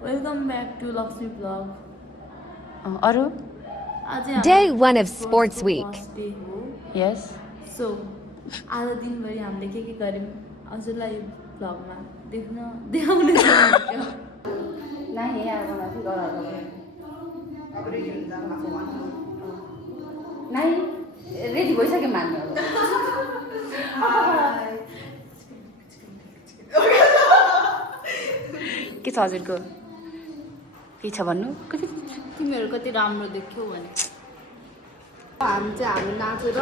Welcome back to Lakshmi Vlog. अरु Day 1 of Sports Week. Day हो. यस So आज दिनभरि हामीले के गर्यौं हजुरलाई भ्लगमा देखाउने छ नाही यार मलाई चाहिँ गराएको नाही रेडी भइसक्यो मान्नु के छ हजुरको के छ भन्नु तिमीहरू कति राम्रो देख्यौ भने हामी नाचेर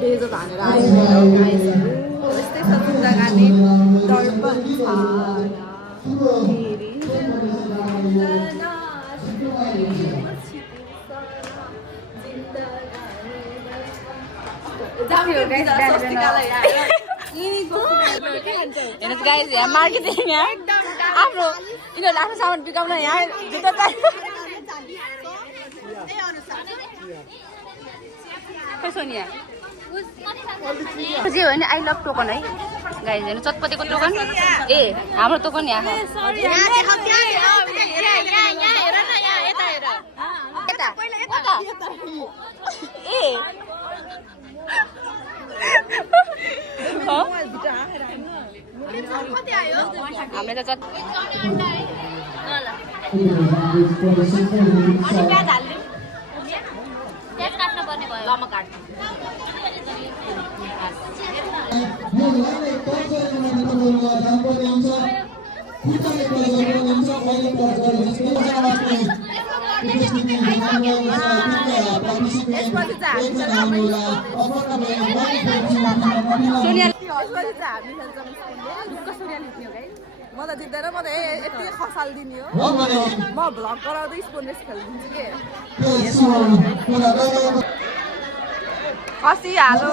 डेजो हानेर आयौँ गाइसहरू यस्तै छ जिन्दगानी दर्पण हेर्नुहोस् गाइस यहाँ मार्केटिङ यहाँ आफ्नो यिनीहरूले आफ्नो सामान बिकाउन यहाँ जुत्ता खै सोनिया जे हो नि आई लभ टोकन है गाइस हेर्नु चटपटेको टोकन ए हाम्रो टोकन यहाँ ए हामीले त काट्नु पर्ने भयो लम काट्नु म त जित्दैन म त यति खसाल दिने हो म भ्लग गराउँदै स्पोर्ट्स खेलिदिन्छु के कसी हालो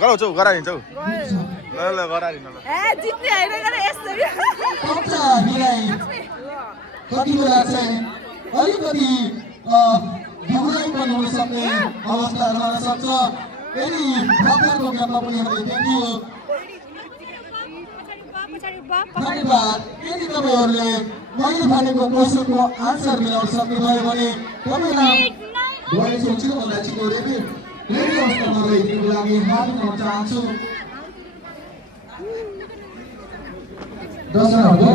गराउँछौ गराइदिन्छौ ल गराइदिनु ल ए जित्ने होइन गरे यसरी कति बेला चाहिँ अलिकति बिग्राइ पनि हुन सक्ने अवस्था रहन सक्छ यदि भक्तको ज्ञापन पनि हामीले देखियो धन्यवाद यदि तपाईँहरूले मैले भनेको क्वेसनको आन्सर मिलाउन सक्नुभयो भने तपाईँलाई छिटोभन्दा छिटो रेडी अवस्थामा रहिदिनुको लागि हात उठाउन चाहन्छु दर्शकहरू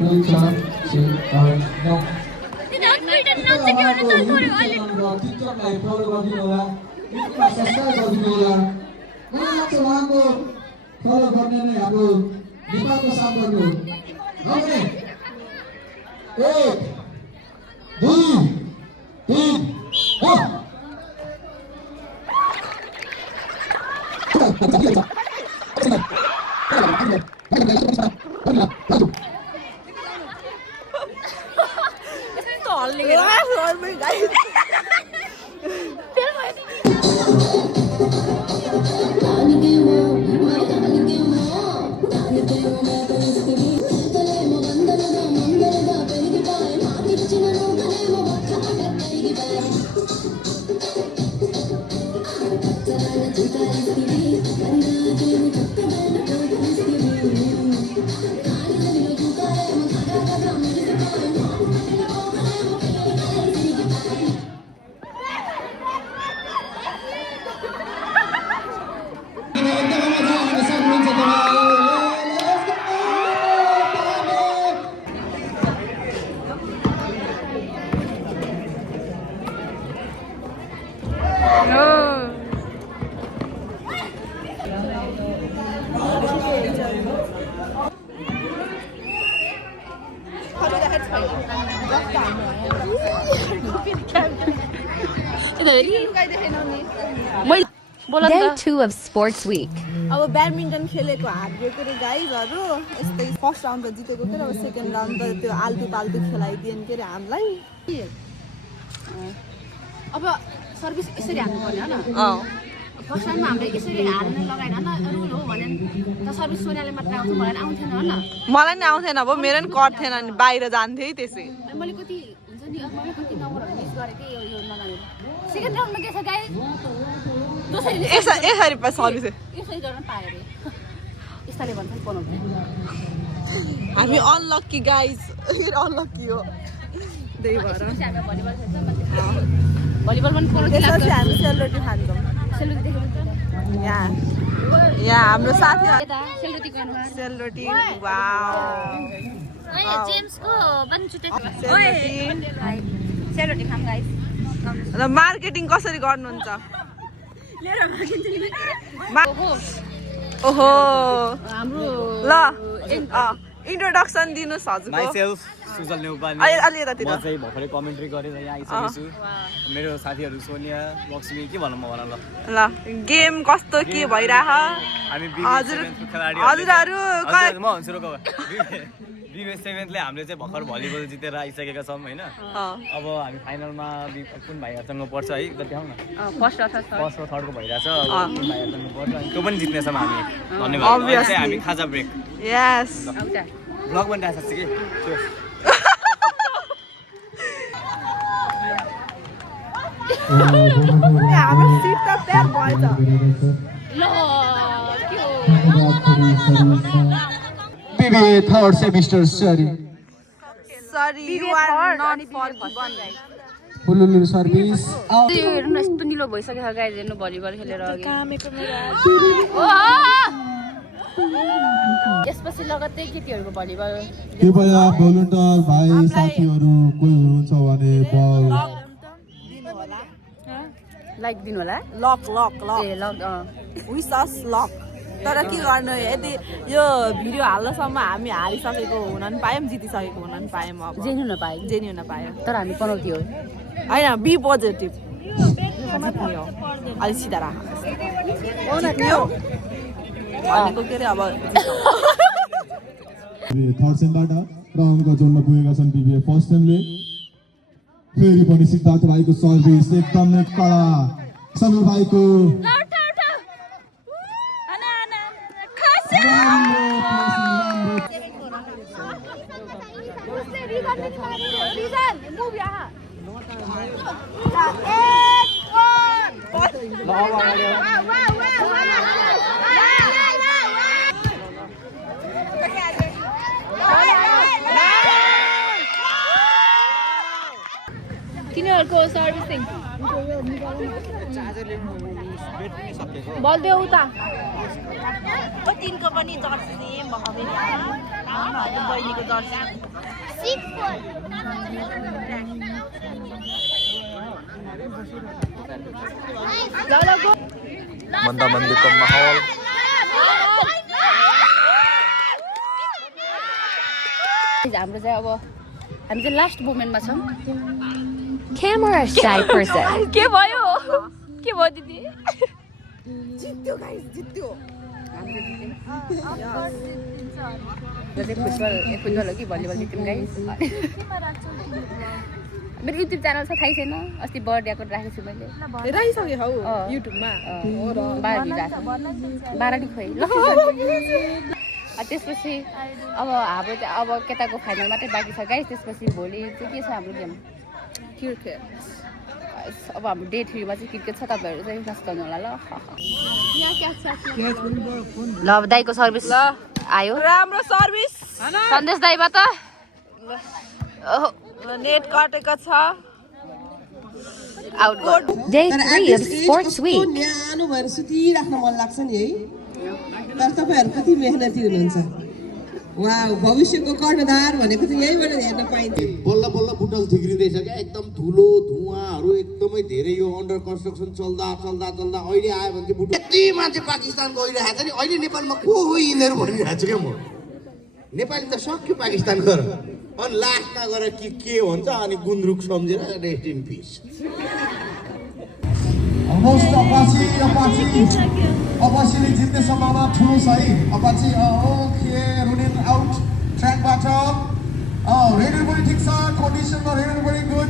2 4 6 8 9 चित्रलाई फलो गरिदिनु होला सब्सक्राइब गरिदिनु होला उहाँको फलो गर्ने नै हाम्रो नेपालको साथ गर्नु हो 1 2 3 हो Day 2 of Sports Week. अब ब्याडमिन्टन खेलेको हारिएको रे गाइजहरू यस्तै फर्स्ट राउन्ड त जितेको के अब सेकेन्ड राउन्ड त त्यो आल्तु पाल्तु खेलाइदिएन के रे हामीलाई अब सर्भिस यसरी हान्नु पर्यो हैन फर्स्ट टाइममा हामीले यसरी हाल्न लगाएन हैन रुल हो भने त सर्भिस सोनियाले मात्र आउँछ मलाई आउँथेन हैन मलाई नि आउँथेन अब मेरो नि कट थिएन नि बाहिर जान्थे है त्यसै मैले कति हुन्छ नि मैले कति नम्बरहरु मिस गरे के यो नगाने सेकेन्ड राउन्डमा के छ गाइस यसरी सर्भिस यसरी गर्न पायो अरे यस्ताले भन्छ नि बनाउँछ हामी अनलकी गाइज अनलकी हो त्यही भएर हामी भलिबल खेल्छ भलिबल पनि परो त्यसपछि हामी सेलरोटी खान्छौँ सेलरोटी देख्नु यहाँ हाम्रो साथीहरू यता सेलरोटी गर्नु सेलरोटी वाउ जेम्सको पनि छुट्टै सेलरोटी खाम गाइस र मार्केटिङ कसरी गर्नुहुन्छ ओहो हाम्रो ल इन्ट्रोडक्सन दिनुहोस् हजुरको माइसेल्फ सुजल नेउपाने अलि यतातिर म चाहिँ भर्खरै कमेन्ट्री गरेर यहाँ आइसकेको छु मेरो साथीहरू सोनिया लक्ष्मी के भनौँ म भन ल गेम कस्तो के भइरह हामी हजुरहरू म भन्छु रोक बिबे 7थले हामीले चाहिँ भर्खर भलिबल जितेर आइसकेका छौँ होइन अब हामी फाइनलमा कुन भाइहरूसँग पर्छ है कति आउँ न फर्स्ट फर्स्ट र थर्डको भइरहेछ अब कुन भाइहरूसँग पर्छ अनि त्यो पनि जित्नेछौँ हामी धन्यवाद चाहिँ हामी खाजा ब्रेक यस ब्लग पनि राखेको छ कि त्यो हाम्रो सिट त त्यहाँ भएछ BBA third semester study. Sorry, you are not forgiven. Full service. हेर्नु यस्तो निलो भइसक्यो छ गाइज हेर्नु भलिबल खेलेर अघि यसपछि लगत्तै केटीहरूको भलिबल कृपया भोलिन्टियर भाइ साथीहरू कोही हुनुहुन्छ भने बल लाइक दिनु होला लक ए लक विस अस लक तर के गर्नु यदि यो भिडियो हाल्नसम्म हामी हारिसकेको हुन नि पायौँ जितिसकेको हुन नि पायौँ अब जेन्यु नपाए पायौँ तर हामी पनौती हो होइन बी पोजिटिभ जित्ने हो अलिक सिधा राख भनेको के अरे अब थर्ड सेमबाट र अङ्क जोड्न पुगेका छन् बिबिए फर्स्ट सेमले फेरि पनि सिद्धार्थ भाइको सर्भिस एकदमै कडा समीर भाइको तिनीहरूको सर्भिसिङ बल देऊ उता तिनको पनि जर्सी सेम भएको फेरि बहिनीको जर्सी मन्दा मन्दिरको माहौल हाम्रो चाहिँ अब हामी चाहिँ लास्ट मोमेन्टमा छौँ Camera shy person. के भयो दिदी जित्यो गाइस जित्यो फुटबल हो कि भलिबल जित्यौँ गाइस मेरो युट्युब च्यानल छ थाहै छैन अस्ति बर्थडेको राखेको छु मैले राखिसकेँ हौ युट्युबमा 12 खोइ ल त्यसपछि अब हाम्रो चाहिँ अब केटाको फाइनल मात्रै बाँकी छ गाइस त्यसपछि भोलि चाहिँ के छ हाम्रो गेम क्रिकेट अब हाम्रो डे 3मा चाहिँ क्रिकेट छ तपाईँहरू चाहिँ इन्ट्रेस्ट गर्नु होला ल अब दाइको सर्भिस आयो राम्रो सर्भिस सन्देश दाइबाट नेट कटेको छ out Day 3 of Sports Week. न्यानो भएर सुतिराख्न मन लाग्छ नि है तर तपाईँहरू कति मेहनती हुनुहुन्छ वाउ भविष्यको कर्णधार भनेको चाहिँ यहीबाट हेर्न पाइन्छ बल्ल बल्ल बुटल थिग्रिँदैछ क्या एकदम धुलो धुवाहरू एकदमै धेरै यो अन्डर कन्स्ट्रक्सन चल्दा अहिले आयो भने चाहिँ बुटल यति मान्छे पाकिस्तान गइरहेको छ नि अहिले नेपालमा को हो यिनीहरू भनिरहेको छु क्या म नेपाली त सक्यो पाकिस्तान गएर अनि लास्टमा गएर के भन्छ अनि गुन्द्रुक सम्झेर रेस्ट इन पिस अपासीले जित्ने सम्भावना ठुलो छ है अपासी ओके रुनिङ आउट ट्र्याकबाट रेडर पनि ठिक छ कन्डिसनमा रेडर पनि good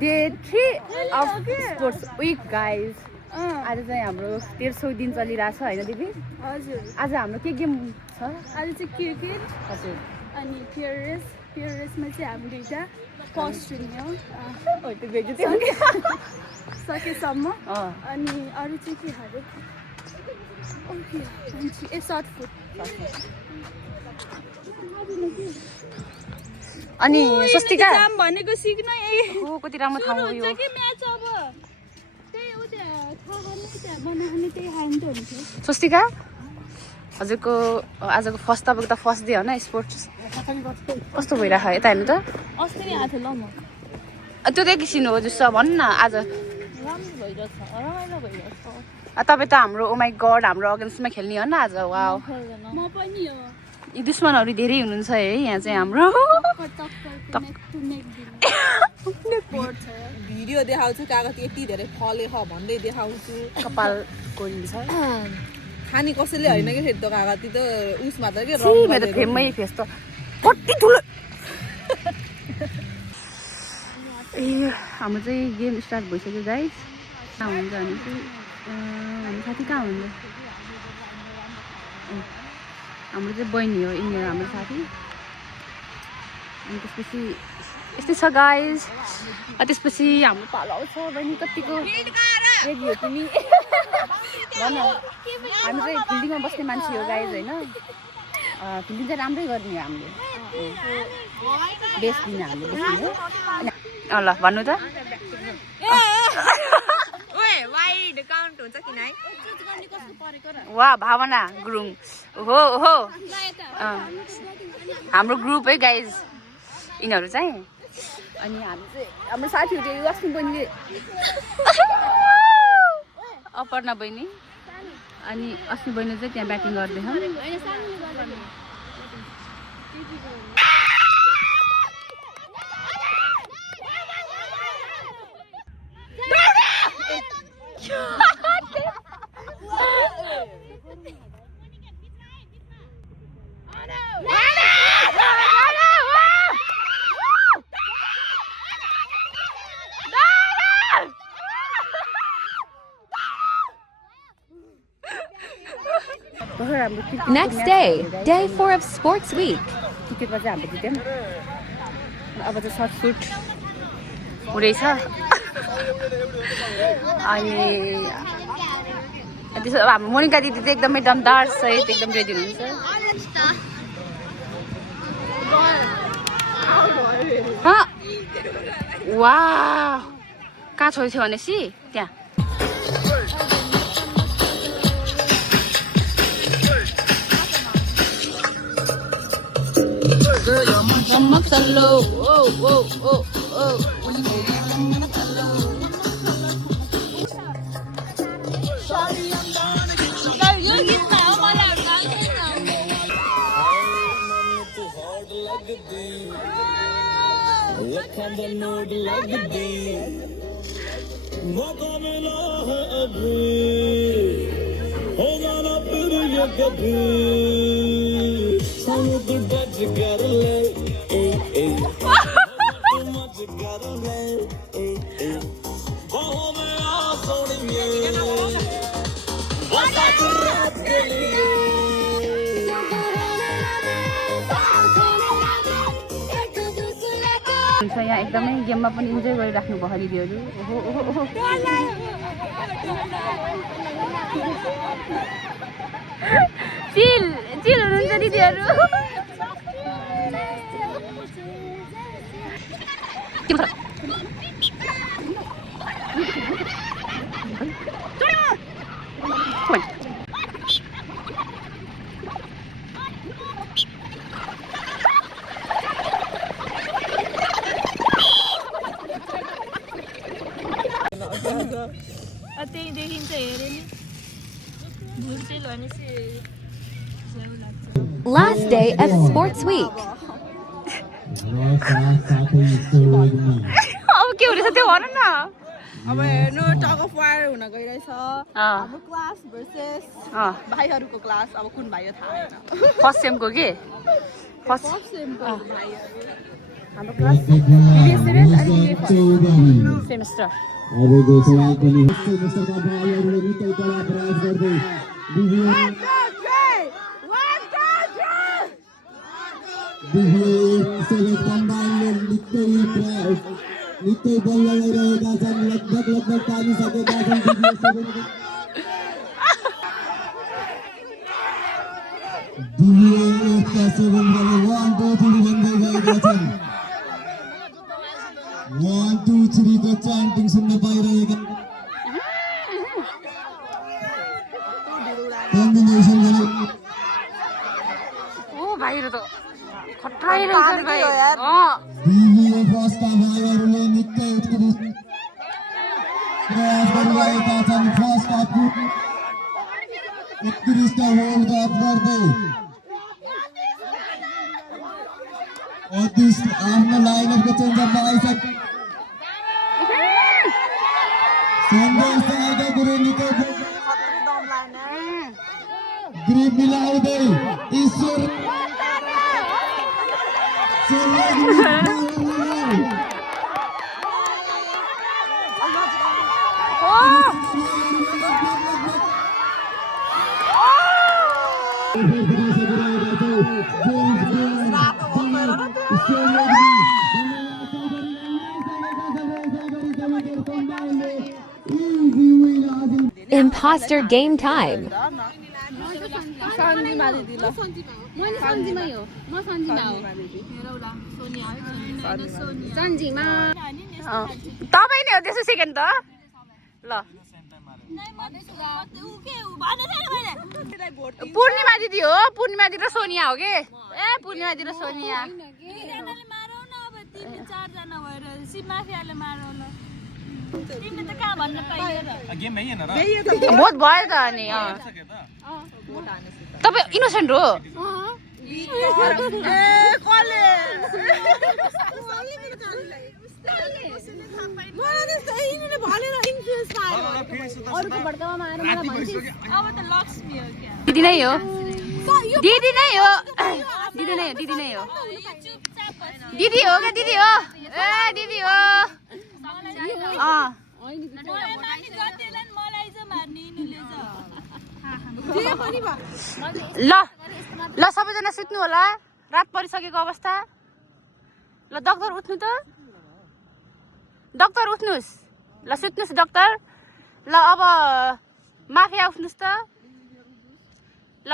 Day 3 of Sports Week, guys. आज चाहिँ हाम्रो 1300 दिन चलिरहेछ होइन दिदी हजुर आज हाम्रो के गेम छ आज चाहिँ क्रिकेट हजुर अनि पियर रेसमा चाहिँ हामी दुईटा फर्स्ट चुन्यौँ त्यो भेट्यो सकेसम्म अनि अरू चाहिँ के हारे ओके ए सर्ट फुट अनि स्वस्तिका भनेको सिक्न कति राम्रो ठाउँ हो यो के म्याच अब त्यही उ त्यहाँ थाहा नै त्यहाँ बनाउने त्यही हाल्नु त हुन्थ्यो स्वस्तिका हजुरको आजको फर्स्ट तपाईँको त फर्स्ट डे हो न स्पोर्ट्स कस्तो भइरहेको यता हेर्नु त अस्ति नै आएको थियो ल म त्यो त एकैछिन हो जस्तो भन्नु न आज राम्रो भइरहेछ रमाइलो भइरहेछ तपाईँ त हाम्रो ओ माई गड हाम्रो अगेन्स्टमा खेल्ने हो न आज वाउ खेल्दैन म पनि हो यी दुश्मनहरू धेरै हुनुहुन्छ है यहाँ चाहिँ हाम्रो भिडियो देखाउँछु कागज यति धेरै फलेख भन्दै देखाउँछु कपाल कोरिन्छ खाने कसैले होइन कि फेरि त कागज त उसमा त के मेरो फेमै फेस त कति ठुलो ए हाम्रो चाहिँ गेम स्टार्ट भइसक्यो गाइस कहाँ हुन्छ भने चाहिँ हाम्रो साथी कहाँ हुन्छ हाम्रो चाहिँ बहिनी हो यिनीहरू हाम्रो साथी अनि त्यसपछि यस्तै छ गाइस त्यसपछि हाम्रो पालो आउँछ बहिनी कतिको रेडी हो तिमी भन हामी चाहिँ फिल्डिङमा बस्ने मान्छे हो गाइस होइन फिल्डिङ चाहिँ राम्रै गर्ने हो हामीले बेस्ट दिन हामीले बेच्ने हो ल भन्नु त वा भावना गुरुङ हो हो हाम्रो ग्रुप है गाइज यिनीहरू चाहिँ अनि हामी चाहिँ हाम्रो साथीहरू चाहिँ अस्ति बहिनीले अपर्णा बहिनी अनि अस्ति बहिनी चाहिँ त्यहाँ ब्याटिङ गर्दैछ Next day, day 4 of Sports Week. क्रिकेटमा चाहिँ हाम्रो जित्यौँ अब चाहिँ सर्ट फुट हुँदैछ अनि त्यसो अब हाम्रो मोनिका दिदी चाहिँ एकदमै दमदार सहित एकदम रेडी हुनुहुन्छ वा कहाँ छोडेको थियो भनेपछि त्यहाँ यहाँ एकदमै गेममा पनि इन्जोय गरिराख्नु भयो दिदीहरू चिल चिल हुनुहुन्छ दिदीहरू त्यही देखिन्छ हेरे नि भुर्चेल भनेपछि Last day of Sports Week. अब के हुँदैछ त्यो भन न अब हेर्नु टग अफ वार हुन गइरहेछ हाम्रो क्लास भर्सेस भाइहरूको क्लास अब कुन भाइ हो थाहा छैन फर्स्ट सेमको के फर्स्ट सेमको भाइहरू हाम्रो क्लास सेमेस्टर अबको सवाल पनि मुस्तफा भाइहरूले निकै कडा प्रयास गर्दै निकै बल्ल गइरहेका छन् लगभग पारिसकेका छन् दिव्य सेवन गर्ने 1 2 3 भन्दै गएका छन् 1 2 3 को च्यान्टिङ सुन्न पाइरहेका कम्बिनेसन गरे ओ भाइहरु त खट्राइ रहेछ भाइ दिव्य फर्स्टका भाइहरूले निकै उत्कृष्ट प्रयास गरिरहेका छन् फर्स्ट हाफ उत्कृष्ट होल्ड अप गर्दै आफ्नो लाइनअपको चेन्जअपमा आइसक सन्देश आएका कुरो निकै ग्रिप मिलाउँदै ईश्वर Imposter game time. तपाईँ नै हो त्यसो सेकेन्ड त ल पूर्णिमा दिदी हो पूर्णिमा दिदी र सोनिया हो के ए पूर्णिमा दिदी र सोनिया बहुत भयो त अनि तपाईँ इनोसेन्ट हो दिदी नै हो दिदी नै हो दिदी नै हो दिदी नै हो दिदी हो क्या दिदी हो ए दिदी हो ल ल सबैजना सुत्नु होला रात परिसकेको अवस्था ल डाक्टर उठ्नु त डाक्टर उठ्नुस् ल सुत्नुस् डाक्टर ल अब माफिया उठ्नुस् त ल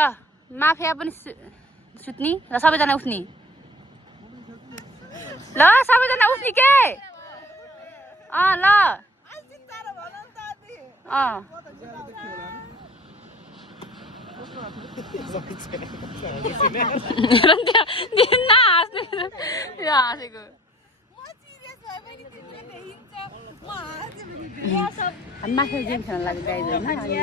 माफिया पनि सुत्ने ल सबैजना उठ्ने ल सबैजना उठ्ने के ल हाँसेको माफिया गेम खेल्न लाग्यो गाइज माफिया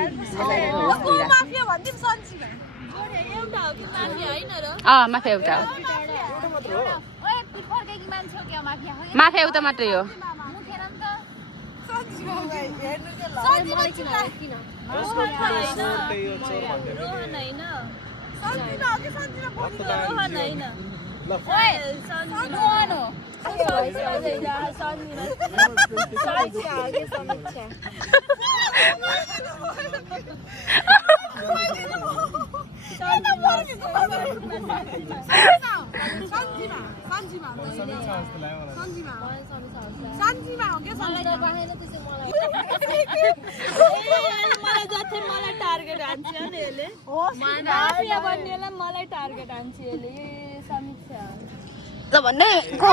एउटा माफिया एउटा मात्रै हो ल भन्ने को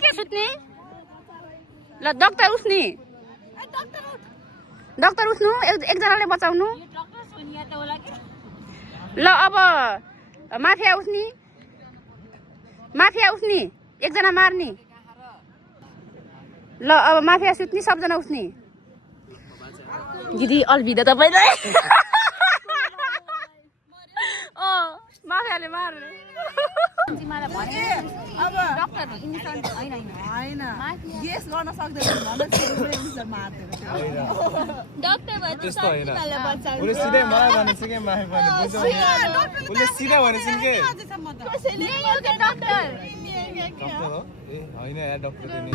के सुत्ने ल डाक्टर उठ्ने डाक्टर उठ्नु एकजनाले बचाउनु ल अब माफिया उठ्ने एकजना मार्ने ल अब माफिया सुत्ने सबजना उठ्ने दिदी अलविदा तपाईलाई माफियाले मार्ने तिमीलाई भने अब डक्टर हो इन्जेक्सन होइन होइन गेस गर्न सक्दैन भन्न चाहिँ मार्दैन डक्टर भए त त्यस्तो होइन तिमीलाई बचाउँछ उसले सिधै मलाई भनेपछि के माफी पनि बुझ्छौ उसले सिधै भनेपछि के डक्टर डक्टर हो ए होइन यार डक्टर त नि